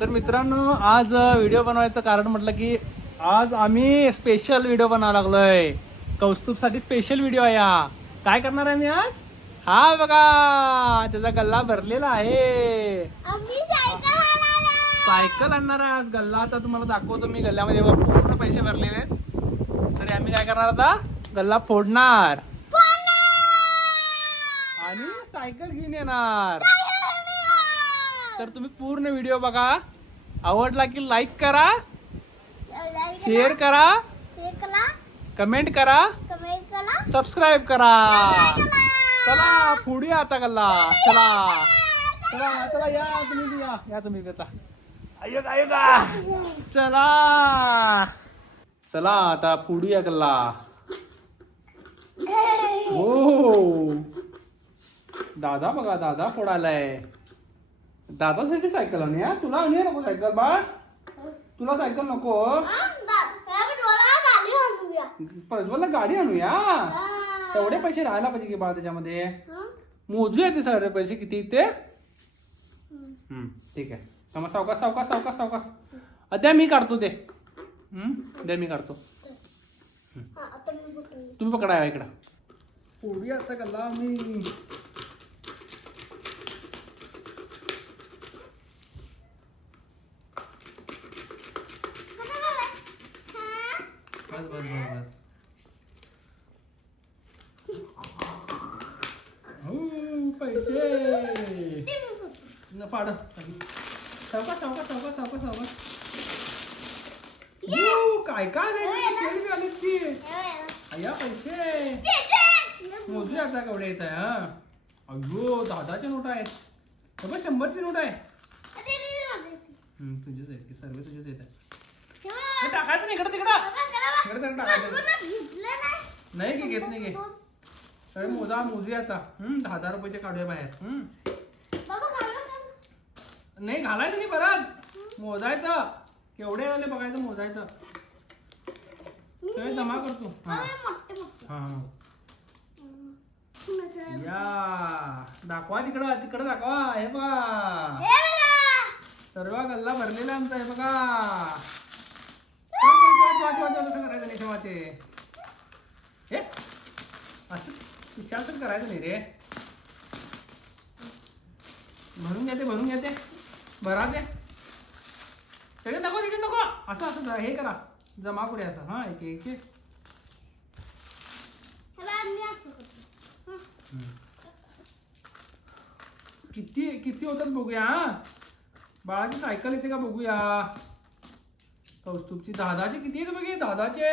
तर मित्रांनो आज व्हिडिओ बनवायचं कारण म्हटलं की आज आम्ही स्पेशल व्हिडिओ बनायला लागलोय. कौस्तुभसाठी स्पेशल व्हिडिओ आहे हा. काय करणार आहे मी आज? हा बघा त्याचा गल्ला भरलेला आहे. सायकल आणणार आहे आज. गल्ला आता तुम्हाला दाखवतो मी. गल्ल्यामध्ये पूर्ण पैसे भरलेले आहेत. तरी आम्ही काय करणार आता? गल्ला फोडणार आणि सायकल घेऊन येणार. तर तुम्ही पूर्ण व्हिडिओ बघा. आवडला की लाईक करा, शेअर करा, कमेंट करा, सबस्क्राईब करा. चला फोडूया आता गल्ला. चला चला चला या तुम्ही या तुम्ही आता. चला चला आता फोडूया गल्ला. हो दादा बघा दादा फोडायलाय. दादासाठी सायकल आणू या. तुला आणूया नको सायकल बा? तुला सायकल नको? प्रज्वलला गाडी आणूया. तेवढे पैसे राहायला पाहिजे की बा त्याच्यामध्ये. मोजूया ते सगळे पैसे किती ते. ठीक आहे. मग सावकाश सावकाश सावकाश सावकाश. द्या मी काढतो ते. द्या मी काढतो. तुम्ही पकडा इकडं. फोडूया आता गल्ला मी. बस बस बस बस. पैसे न पाड. सावकाश सावकाश सावकाश सावकाश सावकाश. काय काय नाही अय्या पैसे मोजूया आता केवढे येत आहे. हा अयो दादाचे नोट आहेत. बघ 100ची नोट आहे. तुझेच आहेत की सर्व तुझेच येत आहे. टाकायचं नाही इकडं तिकडं. इकडे तिकडे टाकायचं नाही की घेत नाही घे. सगळे मोजूया आता. 10,000 रुपयाचे काढूया बाहेर. नाही घालायचं नाही परत. मोजायचं केवढे आले बघायचं मोजायचं. सगळे जमा करतो. हा या दाखवा तिकडं तिकडं दाखवा. हे बघा सर्व गल्ला भरलेला आमचा. हे बघा कसं करायचं नाही ठेवाचे. हे असं विचार तर करायचं नाही रे. भरून घ्या ते भरून घ्या ते. भरा ते सगळे नको तिकडे नको. असं असं हे करा जमा करूया असं. हा एक एक एक. किती किती होतात बघूया. बाळाची सायकल येते का बघूया. कौस्तुभची दादाचे किती आहेत बघे. दादाचे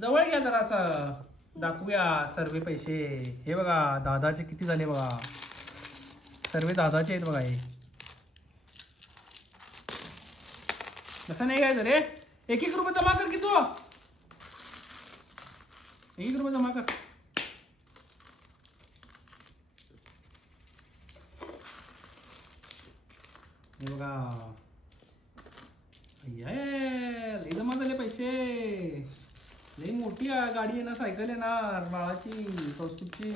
जवळ घ्या जरा असं दाखवूया सर्व पैसे. हे बघा दादाचे किती झाले बघा. सर्व दादाचे आहेत बघा. हे कसं नाही घ्यायचं रे. 1-1 रुपये जमा कर की तू. 1 रुपये जमा कर. हे बघा लई जमा झाले पैसे. लई मोठी गाडी येणार सायकल येणार बाळाची कौस्तुभची.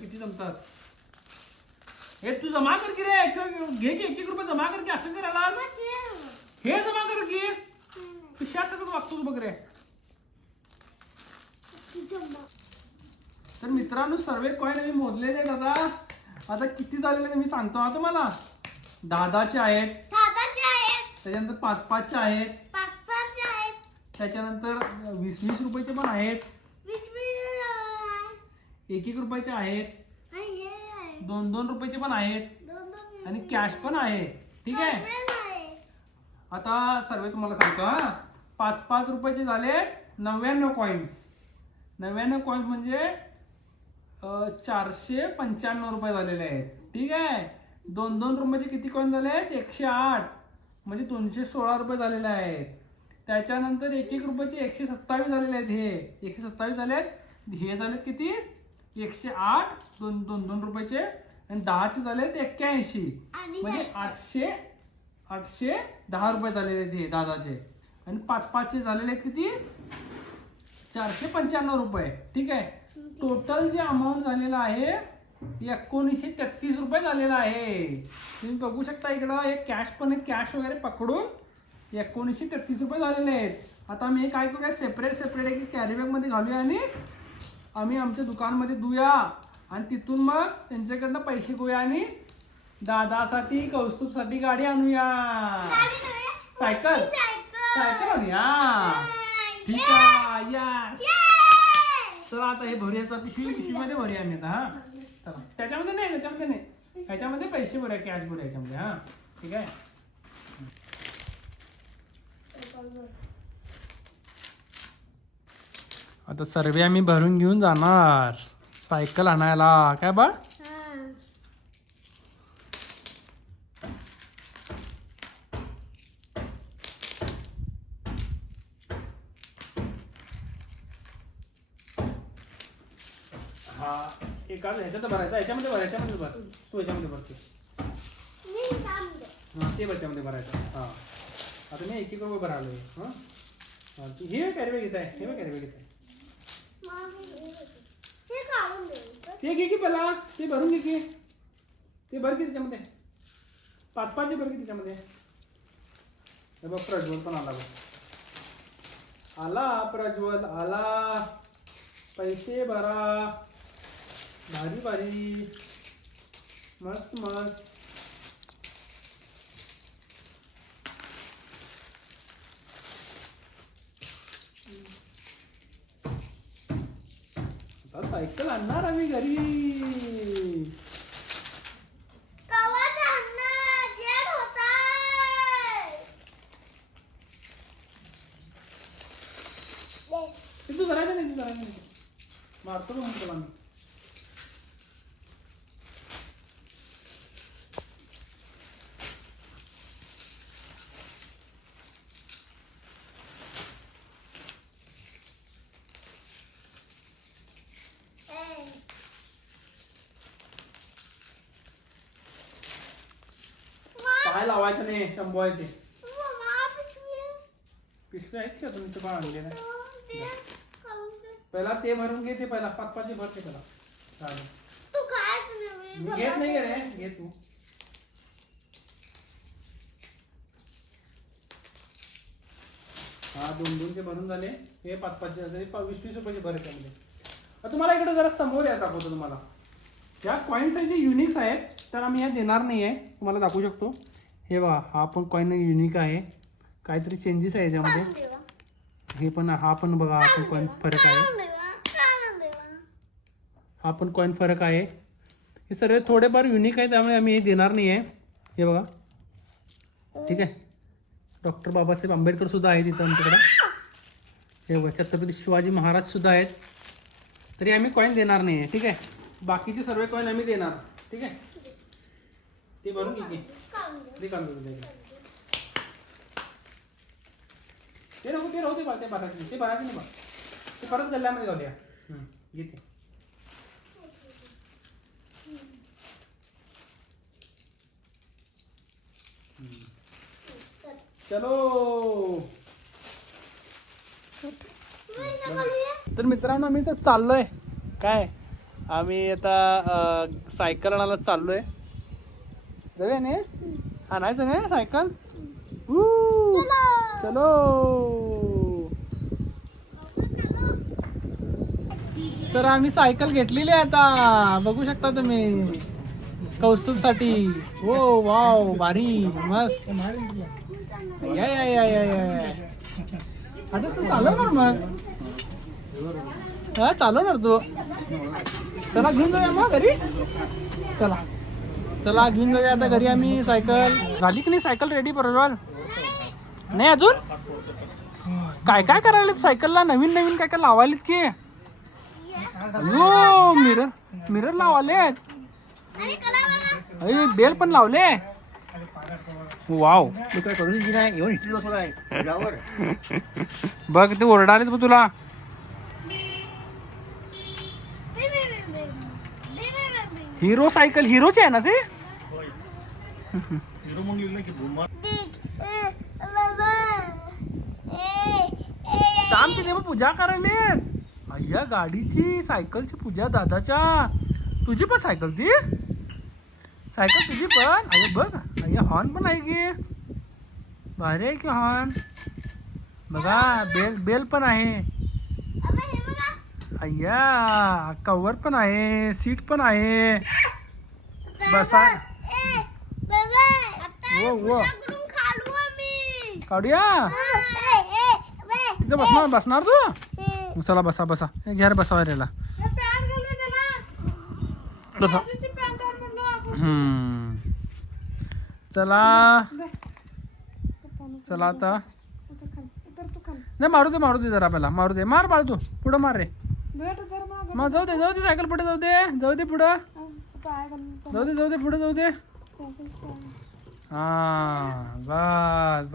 किती जमतात. हे तू जमा कर की रे. घे की 1-1 रुपये जमा कर की. असं करायला हे जमा कर की. पिशाच वागतो बघ रे. तर मित्रांनो सर्व कॉइन आम्ही मोजलेले आहेत. आता किती झालेले मी सांगतो हा तुम्हाला. दादाचे आहेत. त्याच्यानंतर 5-5चे आहेत. त्याच्यानंतर 20-20 रुपयाचे पण आहेत. 1-1 रुपयाचे आहेत. 2-2 रुपयाचे पण आहेत. आणि कॅश पण आहे. ठीक आहे. आता सर्व तुम्हाला सांगतो हा. 5-5 रुपयाचे झाले 99 कॉइन्स. 99 कॉइन्स म्हणजे 495 रुपये झालेले आहेत. ठीक आहे. 2-2 रुपयाचे किती कॉइन झाले आहेत. 108 म्हणजे 216 रुपये झालेले आहेत. त्याच्यानंतर 1-1 रुपयाचे 127 झालेले आहेत. हे 127 झाले आहेत. हे झालेत किती 108. 2-2 रुपयाचे आणि 10चे झाले 81 म्हणजे 810 रुपये झालेले आहेत हे दादाचे. आणि 5-5चे झालेले आहेत किती 495 रुपये. ठीक आहे. टोटल जे अमाऊंट झालेला आहे 1933 रुपये झालेला आहे. तुम्ही बघू शकता इकडं एक कॅश पण आहे, कॅश वगैरे पकडून 1933 रुपये झालेले आहेत. आता आम्ही काय करूया, सेपरेट एक कॅरी बॅग मध्ये घालूया आणि आम्ही आमच्या दुकानमध्ये देऊया आणि तिथून मग त्यांच्याकडनं पैसे घेऊया आणि दादासाठी कौस्तुभसाठी गाडी आणूया. सायकल आणूया. ठीक आहे. चला आता हे भरूया, पिशवीमध्ये भरूया आम्ही आता. हा चला, त्याच्यामध्ये नाही ह्याच्यामध्ये पैसे भरूया, कॅश भरूया ह्याच्यामध्ये. हा ठीक आहे. आता सर्व आम्ही भरून घेऊन जाणार सायकल आणायला. काय बा, हा एका ह्याच्यात भरायचा, ह्याच्यामध्ये भर तू ह्याच्यामध्ये भरते. हा ते ह्याच्यामध्ये भरायचं. हा आता मी एक रुपये भरालोय. हा हे कॅरी बॅग घेत आहे, ते घे की पहिला, ते भरून घे की, ते भर की त्याच्यामध्ये 5-5 भर की त्याच्यामध्ये. हे बघ प्रज्वल पण आला बघ, प्रज्वल आला. पैसे भरा, भारी मस्त. आता सायकल आणणार आम्ही घरी. तू करायचं नाही, मारतो म्हणतो आम्ही. काय लावायचं नाही, संपवायचे. पिशवी आहेत का तुमचं पण आणले नाही? पहिला ते भरून घे, ते पहिला 5-5 भरते पहिला. चालेल, मी घेत नाही रे, घे तू. हा 2-2 भरून झाले. हे 5-5 20-20 रुपयाचे भर त्यामध्ये. तुम्हाला इकडे जरा समोर या दाखवतो तुम्हाला. या कॉईन्स आहे जे युनिक्स आहेत, तर आम्ही या देणार नाही आहे. तुम्हाला दाखवू शकतो. हे बघा, हा पण कॉईन युनिक आहे, काहीतरी चेंजेस आहे याच्यामध्ये. हे पण, हा पण बघा, हा पण कॉईन फरक आहे. हा पण कॉईन फरक आहे. हे सर्व थोडेफार युनिक आहे, त्यामुळे आम्ही हे देणार नाही आहे. हे बघा, ठीक आहे. डॉक्टर बाबासाहेब आंबेडकर सुद्धा आहे तिथं आमच्याकडं. हे बघा, छत्रपती शिवाजी महाराज सुद्धा आहेत. तरी आम्ही कॉईन देणार नाही आहे, ठीक आहे. बाकीचे सर्व कॉईन आम्ही देणार, ठीक आहे. ते भरून घे, ते काढून दे. ते नको, ते राहू दे बा, ते भरायचं नाही बा. ते परत गल्ल्यामध्ये जाऊया. घेते. चलो. तर मित्रांनो, आम्ही तर चाललोय. काय, आम्ही आता सायकल आणायला चाललोय. जाऊया ने, आणायचं नाही सायकल. चलो. तर आम्ही सायकल घेतलेली आहे आता, बघू शकता तुम्ही, कौस्तुभसाठी. हो वाव, भारी मस्त. या आता तू चालवणार मग. हा चालवणार तू. चला घेऊन जाऊया मग घरी. चला घेऊन जाऊया आता घरी आम्ही सायकल. झाली की नाही सायकल रेडी प्रज्वल? नाही अजून? काय करायला सायकलला? नवीन काय लावायलेत की? अयो, मिरर लावालेत. बेल पण लावले. वाव, बघ ते ओरडालेच बघ तुला. हिरो सायकल, हिरोची आहे ना ते? काम केले, पूजा करायले. अय्या, गाडीची सायकलची पूजा दादाच्या. तुझी पण सायकल ती सायकल तुझी पण अरे बघ अय्या हॉर्न पण आहे की भारी आहे की हॉर्न बघा बेल बेल पण आहे अय्या कवर पण आहे सीट पण आहे बसा वो वो काढूया तिथं बसणार तू चला बसा बसा घ्या रे बसा रे बसा चला चला आता नाही मारू दे जरा पहिला मारू दे मार बाळ तू पुढं मार रे मग जाऊ दे सायकल पुढे जाऊ दे पुढं जाऊ दे पुढे जाऊ दे हा बस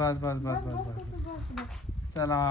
चला